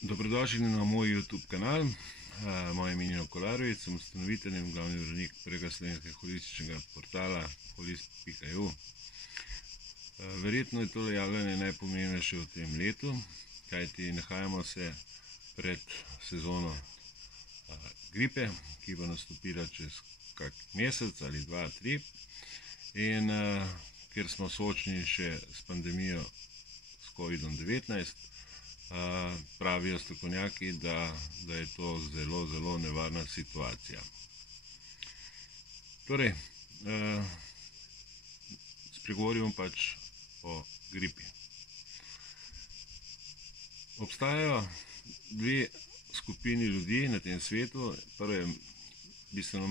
Dobrodošli na moj YouTube kanal. Moje ime je Nino Kolarovic, sem ustanovitelj in glavni urednik prvega slovenskega holističnega portala holist.eu. Verjetno je to javljanje najpomembnejše v tem letu, kajti nahajamo se pred sezono gripe, ki bo nastopila čez kak mesec ali 2-3. In ker smo soočeni še s pandemijo s COVID-19, pravijo strokovnjaki, da je to zelo nevarna situacija. Torej, spregovoril bom pač o gripi. Obstajajo dve skupini ljudi na tem svetu. Prva je bistveno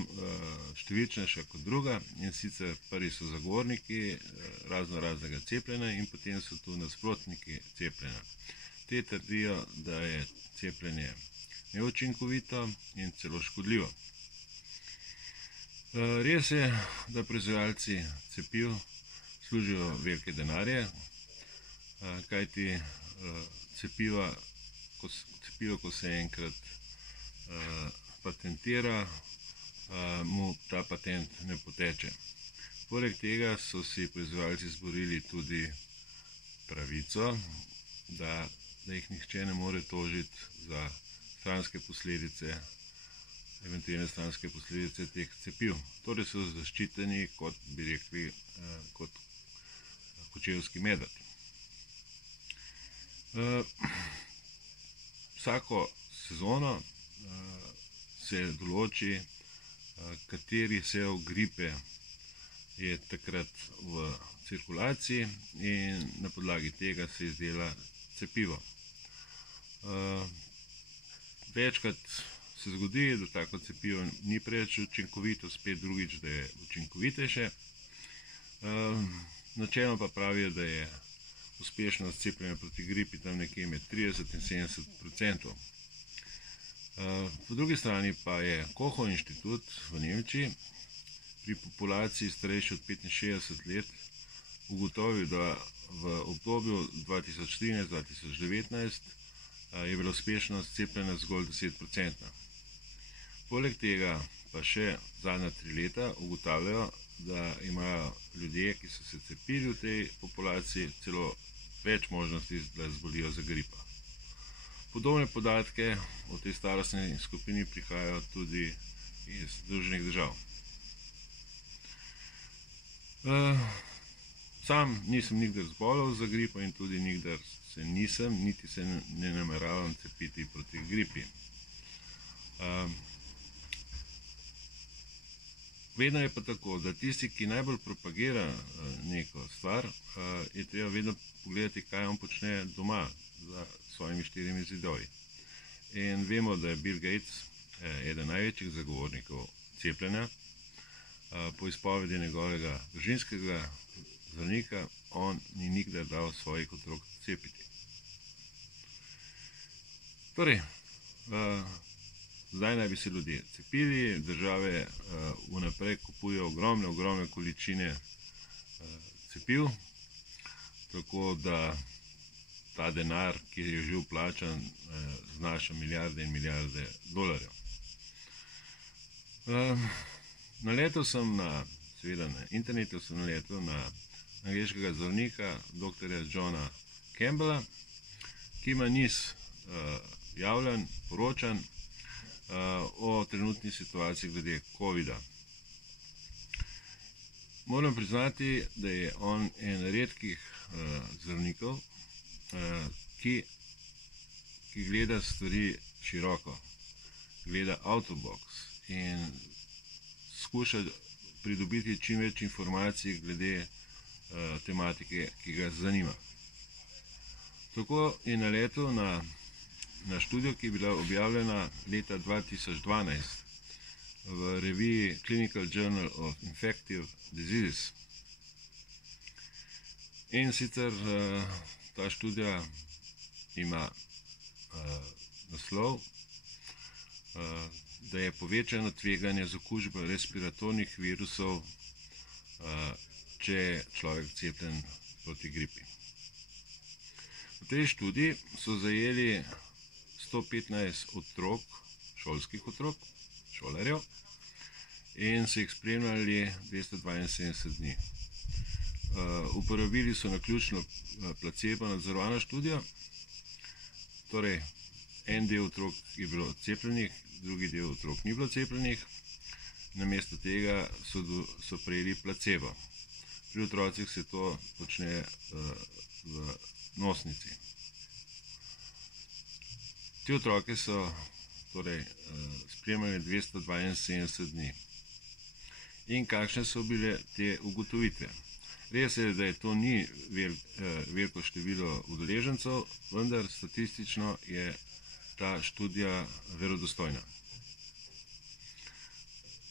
številčnejša kot druga, in sicer prvi so zagovorniki raznega cepljenja in potem so tu nasprotniki cepljenja. Te trdijo, da je cepljenje neučinkovito in celo škodljivo. Res je, da proizvajalci cepiv služijo velike denarje, kajti cepivo, ko se enkrat patentira, mu ta patent ne poteče. Poleg tega so si proizvajalci izborili tudi pravico, da jih nihče ne more tožiti za stranske posledice, eventualne stranske posledice teh cepiv. Torej so zaščiteni, kot bi rekli, kot kočevski medved. Vsako sezono se določi, kateri sev gripe je takrat v cirkulaciji, in na podlagi tega se izdela cepivo. Večkrat se zgodi, da tako cepivo ni preveč učinkovito, spet drugič, da je učinkovitejše. Načeloma pa pravijo, da je uspešnost cepljenja proti gripi tam nekje med 30 in 70%. Po drugi strani pa je Kochov inštitut v Nemčiji pri populaciji starejši od 65 let ugotovil, da v obdobju 2013-2019 je bila uspešnost cepljenja zgolj 10%. Poleg tega pa še zadnja 3 leta ugotavljajo, da imajo ljudje, ki so se cepili v tej populaciji, celo več možnosti, da zbolijo za gripo. Podobne podatke o tej starostni skupini prihajajo tudi iz Združenih držav. Sam nisem nikdar zbolel za gripo in tudi nikdar se nisem, niti se ne nameravam cepiti proti gripi. Vedno je pa tako, da tisti, ki najbolj propagira neko stvar, je treba vedno pogledati, kaj on počne doma za svojimi 4 zidovi. In vemo, da je Bill Gates eden največjih zagovornikov cepljenja. Po izpovedi njegovega družinskega zdravnika, on ni nikdar dal svojih otrok cepiti. Torej, zdaj naj bi se ljudje cepili, države vnaprej kupujejo ogromne količine cepiv, tako da ta denar, ki je že vplačan, znaša milijarde in milijarde dolarjev. Naletel sem seveda na internetu sem naletel na angleškega zdravnika, doktorja Johna Campbella, ki ima niz javljanj, poročanj o trenutni situaciji glede COVID-a. Moram priznati, da je on en redkih zdravnikov, ki gleda stvari široko, gleda out of box in skuša pridobiti čim več informacij glede tematike, ki ga zanima. Tako je naletel na študijo, ki je bila objavljena leta 2012 v reviji Clinical Journal of Infectious Diseases. In sicer ta študija ima naslov, da je povečano tveganje za okužbo respiratornih virusov, če je človek cepljen proti gripi. V tej študiji so zajeli 115 otrok, šolskih otrok, šolarjev, in so jih spremljali 272 dni. Uporabili so naključno placebo nadzorovano študijo, torej en del otrok je bilo cepljenih, drugi del otrok ni bilo cepljenih, namesto tega so prejeli placebo. Pri otrocih se to počne v nosnici. Te otroke so torej spremljali 272 dni. In kakšne so bile te ugotovitve? Res je, da to ni veliko število udeležencev, vendar statistično je ta študija verodostojna.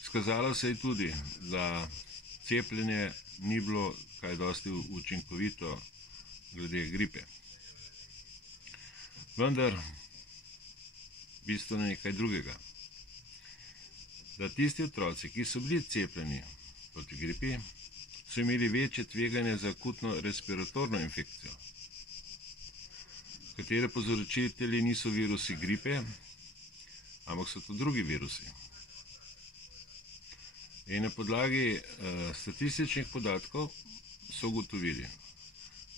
Skazalo se je tudi, da cepljenje ni bilo kaj dosti učinkovito glede gripe. Vendar bistveno nekaj drugega. Da tisti otroci, ki so bili cepljeni proti gripi, so imeli večje tveganje za akutno respiratorno infekcijo, katere povzročitelji niso virusi gripe, ampak so to drugi virusi. In na podlagi statističnih podatkov so ugotovili,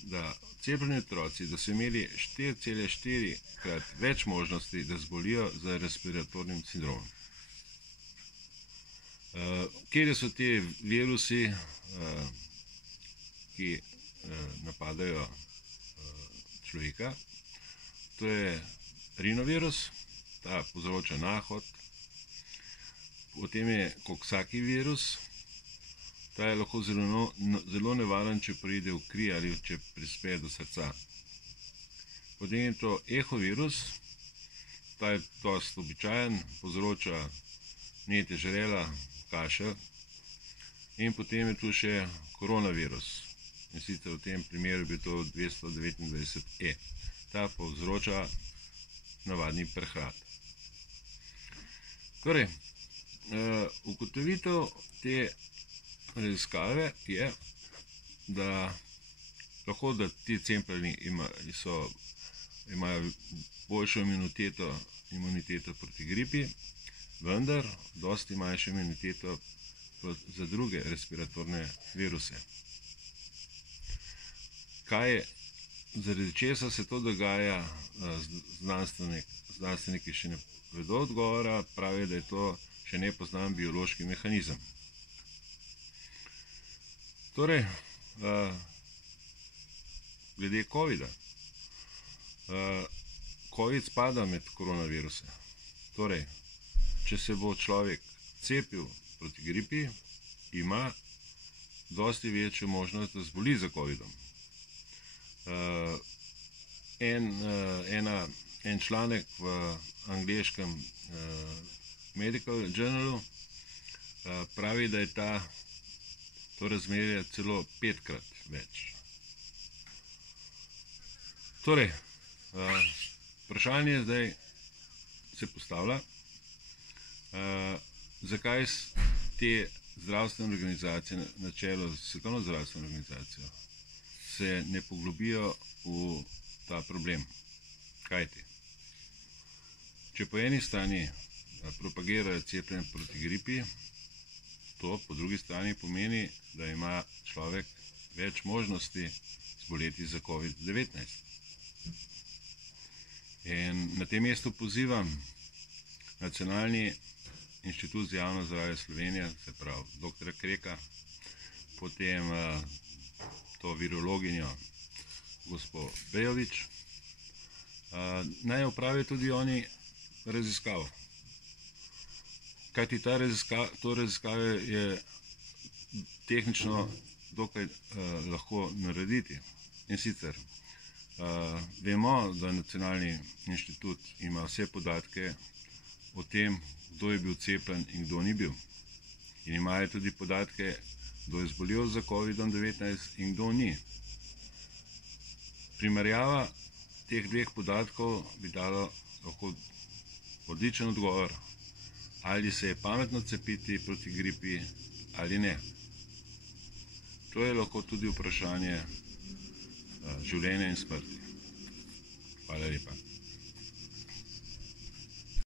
da cepljeni otroci, da so imeli 4,4 krat več možnosti, da zbolijo za respiratornim sindromom. Kje so te virusi, ki napadajo človeka? To je rinovirus, ta povzroča nahod. Potem je koksaki virus, ta je lahko zelo nevaren, če pride v kri ali če prispe do srca. Potem je to ehovirus, ta je dosti običajen, povzroča vnetje žrela, kašelj. In potem je tu še koronavirus, in sicer v tem primeru bi to 229E. Ta povzroča navadni prehlad. Torej, ugotovitev te raziskave je, da lahko da ti cepljeni imajo boljšo imuniteto proti gripi, vendar dosti manjšo imuniteto za druge respiratorne viruse. Zaradi česa se to dogaja, znanstveniki še ne vedo odgovora, pravijo, da je to še nepoznan biološki mehanizem. Torej, glede COVID-a. COVID spada med koronaviruse. Torej, če se bo človek cepil proti gripi, ima dosti večjo možnost, da zboli za COVID-om. En članek v angleškem Medical Journalu pravi, da je to razmerje celo 5-krat več. Torej, vprašanje zdaj se postavlja, zakaj te zdravstvene organizacije, na čelu z Svetovno zdravstveno organizacijo, se ne poglobijo v ta problem. Kajti, če po eni strani propagirajo cepljenje proti gripi, to po drugi strani pomeni, da ima človek več možnosti zboleti za COVID-19. In na tem mestu pozivam Nacionalni inštitut za javno zdravje Slovenije, se pravi dr. Kreka, potem to virologinjo gospo Bejovič, naj opravijo tudi oni raziskavo. Kajti to raziskavo je tehnično dokaj lahko narediti. In sicer vemo, da Nacionalni inštitut ima vse podatke o tem, kdo je bil cepljen in kdo ni bil. In imajo tudi podatke, kdo je zbolel za COVID-19 in kdo ni. Primerjava teh dveh podatkov bi dalo lahko odličen odgovor, ali se je pametno cepiti proti gripi ali ne. To je lahko tudi vprašanje življenja in smrti. Hvala lepa.